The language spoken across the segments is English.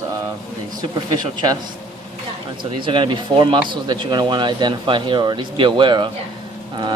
The superficial chest. Right, so these are going to be 4 muscles that you're going to want to identify here, or at least be aware of.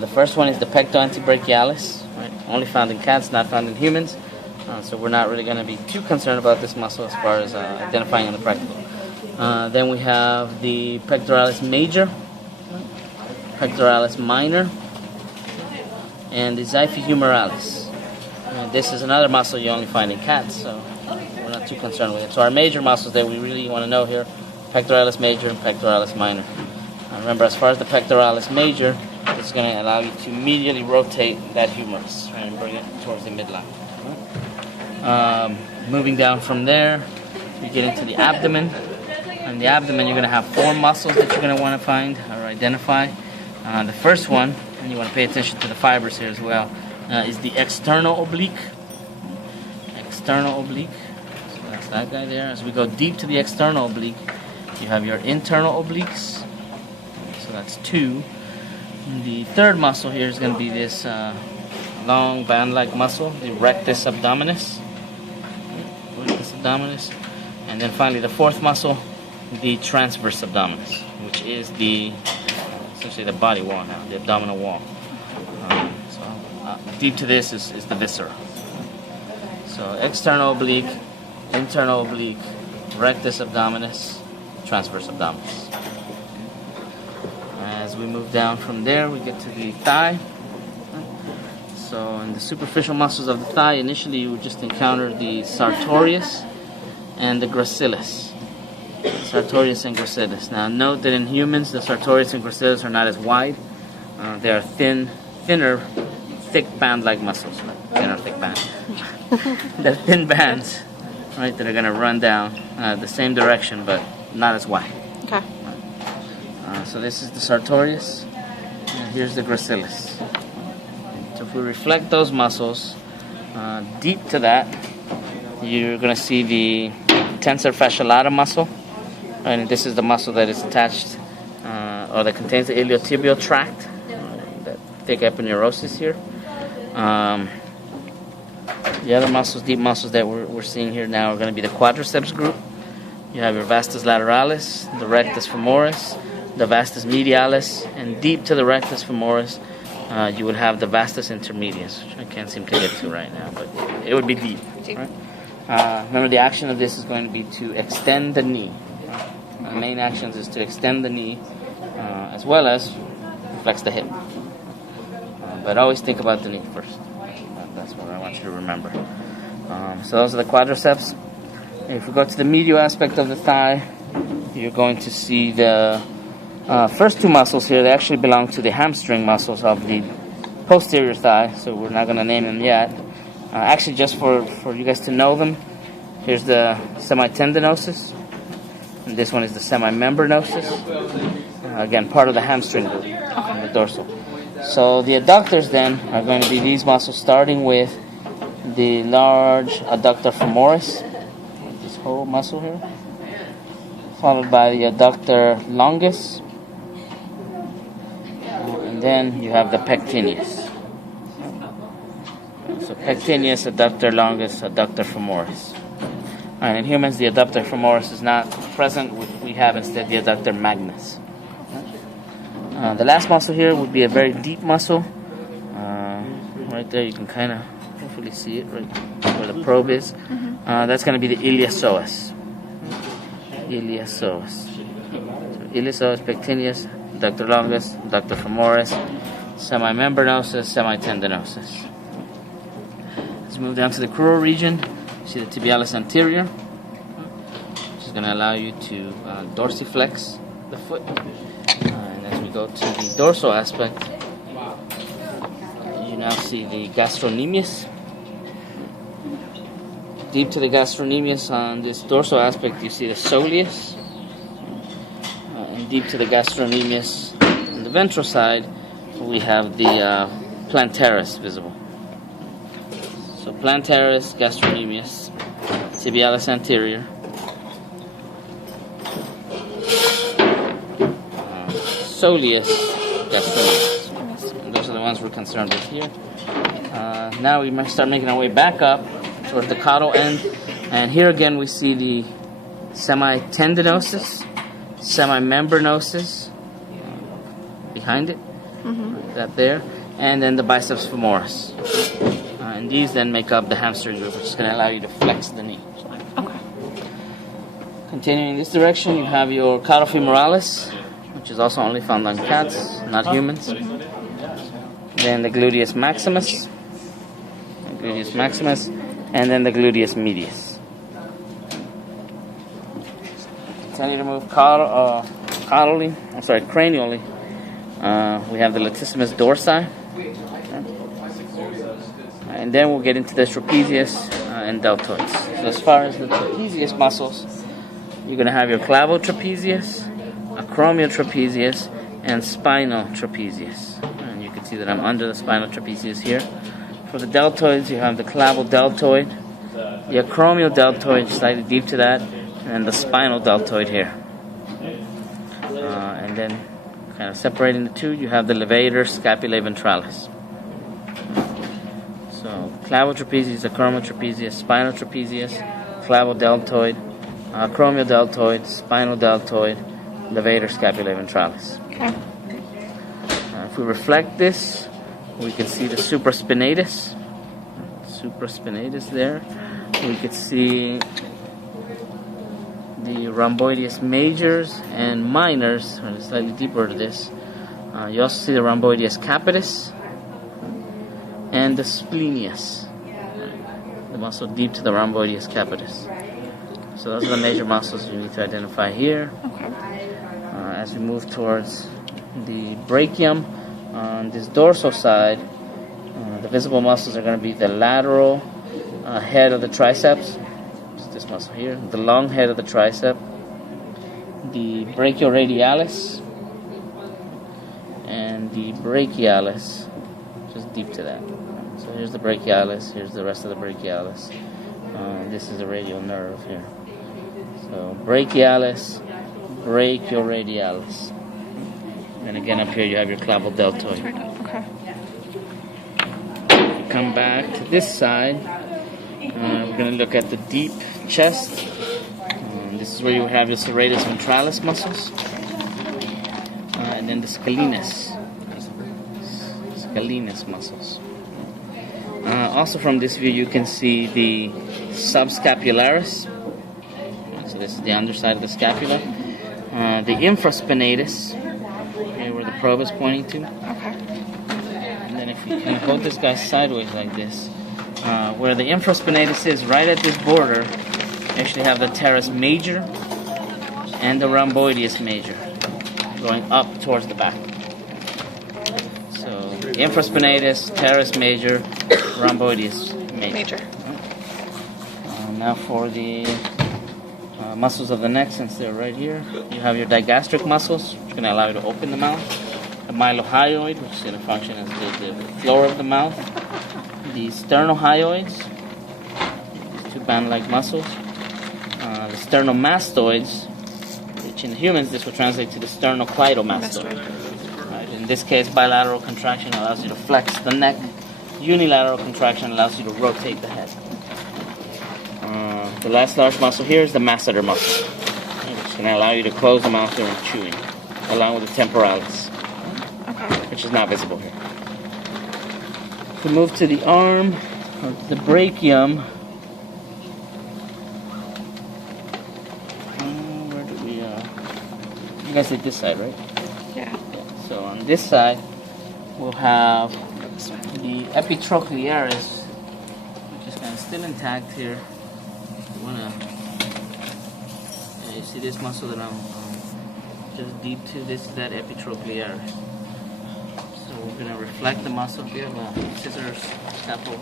The first one is the pectoral antebrachialis, right? Only found in cats, not found in humans. So we're not really going to be too concerned about this muscle as far as identifying in the practical. Then we have the pectoralis major, pectoralis minor, and the xiphi humerales. This is another muscle you only find in cats, so we're not too concerned with it. So our major muscles that we really want to know here, pectoralis major and pectoralis minor. Remember, as far as the pectoralis major, it's going to allow you to immediately rotate that humerus, right, and bring it towards the midline. Moving down from there, you get into the abdomen. In the abdomen, you're going to have 4 muscles that you're going to want to find or identify. The first one, and you want to pay attention to the fibers here as well, is the external oblique. External oblique. So that's that guy there. As we go deep to the external oblique, you have your internal obliques. So that's 2. And the third muscle here is going to be this long band-like muscle, the rectus abdominis. Rectus abdominis. And then finally the fourth muscle, the transverse abdominis, which is essentially the body wall now, the abdominal wall. Deep to this is the viscera. So external oblique, internal oblique, rectus abdominis, transverse abdominis. As we move down from there, we get to the thigh. So in the superficial muscles of the thigh, initially you would just encounter the sartorius and the gracilis. Sartorius and gracilis. Now note that in humans, the sartorius and gracilis are not as wide. They are thinner, thick band-like muscles. Thinner, thick band. They're thin bands, right, that are going to run down the same direction, but not as wide. Okay. So this is the sartorius, and here's the gracilis. So if we reflect those muscles, deep to that, you're going to see the tensor fasciolata muscle, right? And this is the muscle that is attached, or that contains the iliotibial tract, that thick aponeurosis here. The other muscles, deep muscles that we're seeing here now are going to be the quadriceps group. You have your vastus lateralis, the rectus femoris, the vastus medialis, and deep to the rectus femoris, you would have the vastus intermedius, which I can't seem to get to right now, but it would be deep. Right? Remember, the action of this is going to be to extend the knee. Right? The main actions is to extend the knee, as well as flex the hip. But always think about the knee first. That's what I want you to remember. So those are the quadriceps. If we go to the medial aspect of the thigh, you're going to see the first 2 muscles here. They actually belong to the hamstring muscles of the posterior thigh, so we're not going to name them yet. Actually, just for you guys to know them, here's the semitendinosus, and this one is the semimembranosus. Again, part of the hamstring group, the dorsal. So the adductors then are going to be these muscles, starting with the large adductor femoris, this whole muscle here, followed by the adductor longus, and then you have the pectineus. So pectineus, adductor longus, adductor femoris. And in humans, the adductor femoris is not present. We have instead the adductor magnus. The last muscle here would be a very deep muscle. Right there, you can kind of hopefully see it right where the probe is. That's going to be the iliopsoas. Iliopsoas. So iliopsoas, pectineus, adductor longus, adductor femoris, semimembranosus, semitendinosus. Let's move down to the crural region. You see the tibialis anterior, which is going to allow you to dorsiflex the foot. Go to the dorsal aspect, you now see the gastrocnemius. Deep to the gastrocnemius on this dorsal aspect, you see the soleus. And deep to the gastrocnemius on the ventral side, we have the plantaris visible. So plantaris, gastrocnemius, tibialis anterior. Soleus, gastrocnemius. And those are the ones we're concerned with here. Now we might start making our way back up towards the caudal end, and here again we see the semi-tendinosus, semi-membranosus behind it, that there, and then the biceps femoris. And these then make up the hamstring group, which is going to allow you to flex the knee. Okay. Continuing this direction, you have your cauda femoralis, which is also only found on cats, not humans. Then the gluteus maximus, and then the gluteus medius. Continue to move cranially. We have the latissimus dorsi. And then we'll get into the trapezius and deltoids. So as far as the trapezius muscles, you're going to have your clavotrapezius, acromial trapezius, and spinal trapezius. And you can see that I'm under the spinal trapezius here. For the deltoids, you have the clavodeltoid, the acromial deltoid slightly deep to that, and the spinal deltoid here. And then kind of separating the two, you have the levator scapulae ventralis. So clavotrapezius, acromial trapezius, spinal trapezius, clavodeltoid, acromial deltoid, spinal deltoid, levator scapulae ventralis. Okay. If we reflect this, we can see the supraspinatus. Supraspinatus there. We could see the rhomboideus majors and minors, or slightly deeper to this. You also see the rhomboideus capitis and the splenius, the muscle deep to the rhomboideus capitis. So those are the major muscles you need to identify here. Okay. As we move towards the brachium, on this dorsal side, the visible muscles are going to be the lateral head of the triceps, this muscle here, the long head of the tricep, the brachioradialis, and the brachialis, just deep to that. So here's the brachialis, here's the rest of the brachialis. This is the radial nerve here. So brachialis, brachioradialis. And again up here you have your clavodeltoid. Okay. Come back to this side. We're going to look at the deep chest. This is where you have your serratus ventralis muscles. And then the scalenus muscles. Also from this view you can see the subscapularis. So this is the underside of the scapula. The infraspinatus, where the probe is pointing to. Okay. And then if you can hold this guy sideways like this, where the infraspinatus is, right at this border, you actually have the teres major and the rhomboideus major going up towards the back. So infraspinatus, teres major, rhomboideus major. Now for the muscles of the neck, since they're right here, you have your digastric muscles, which are going to allow you to open the mouth. The mylohyoid, which is going to function as the floor of the mouth. The sternohyoids, these two band-like muscles. The sternomastoids, which in humans this will translate to the sternocleidomastoid. Right. In this case, bilateral contraction allows you to flex the neck. Unilateral contraction allows you to rotate the head. The last large muscle here is the masseter muscle, which is going to allow you to close the mouth during chewing, along with the temporalis, which is not visible here. To move to the arm of the brachium, where do we, you guys did this side, right? Yeah. So on this side, we'll have the epitrochlearis, which is kind of still intact here. You see this muscle that I'm just deep to? This is that epitrochlearis. So we're going to reflect the muscle here. Scissors, scalpel,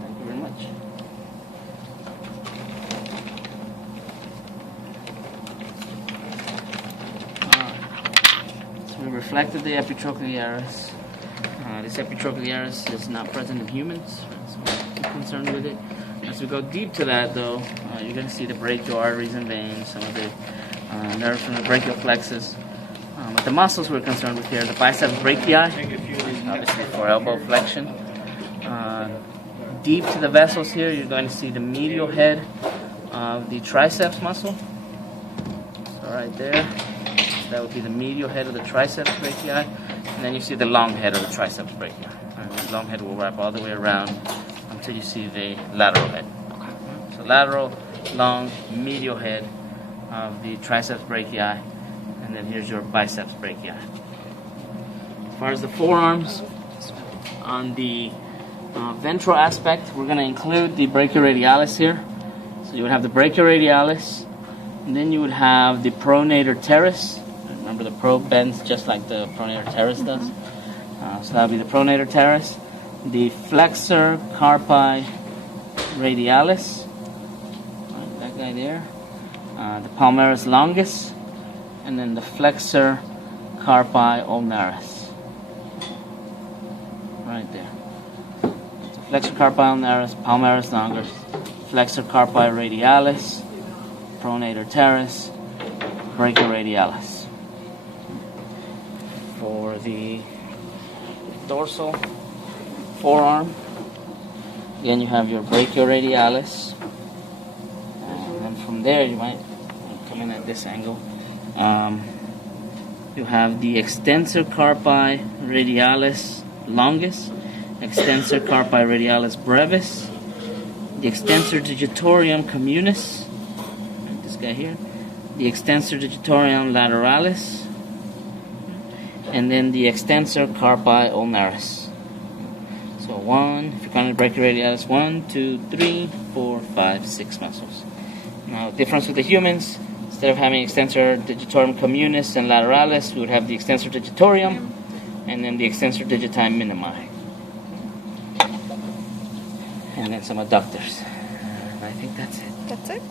Thank you very much. We reflected the epitrochlearis. This epitrochlearis is not present in humans, so we're not concerned with it. As we go deep to that, though, you're going to see the brachial arteries and veins, some of the nerves from the brachial plexus, But the muscles we're concerned with here, the biceps brachii, obviously for elbow flexion. Deep to the vessels here, you're going to see the medial head of the triceps muscle. So right there, that would be the medial head of the triceps brachii. And then you see the long head of the triceps brachii. And the long head will wrap all the way around until you see the lateral head. So lateral, long, medial head of the triceps brachii. And then here's your biceps brachii. As far as the forearms, on the ventral aspect, we're going to include the brachioradialis here. So you would have the brachioradialis, and then you would have the pronator teres. Remember, the pro bends just like the pronator teres does. So that would be the pronator teres. The flexor carpi radialis, right, that guy there. The palmaris longus, and then the flexor carpi ulnaris, right there. So flexor carpi ulnaris, palmaris longus, flexor carpi radialis, pronator teres, brachioradialis. For the dorsal forearm, again you have your brachioradialis, and then from there you might come in at this angle. You have the extensor carpi radialis longus, extensor carpi radialis brevis, the extensor digitorum communis, this guy here, the extensor digitorum lateralis, and then the extensor carpi ulnaris. So if you're counting the brachioradialis, 1, 2, 3, 4, 5, 6 muscles. Now, difference with the humans, instead of having extensor digitorum communis and lateralis, we would have the extensor digitorum and then the extensor digiti minimi. And then some adductors. I think that's it. That's it?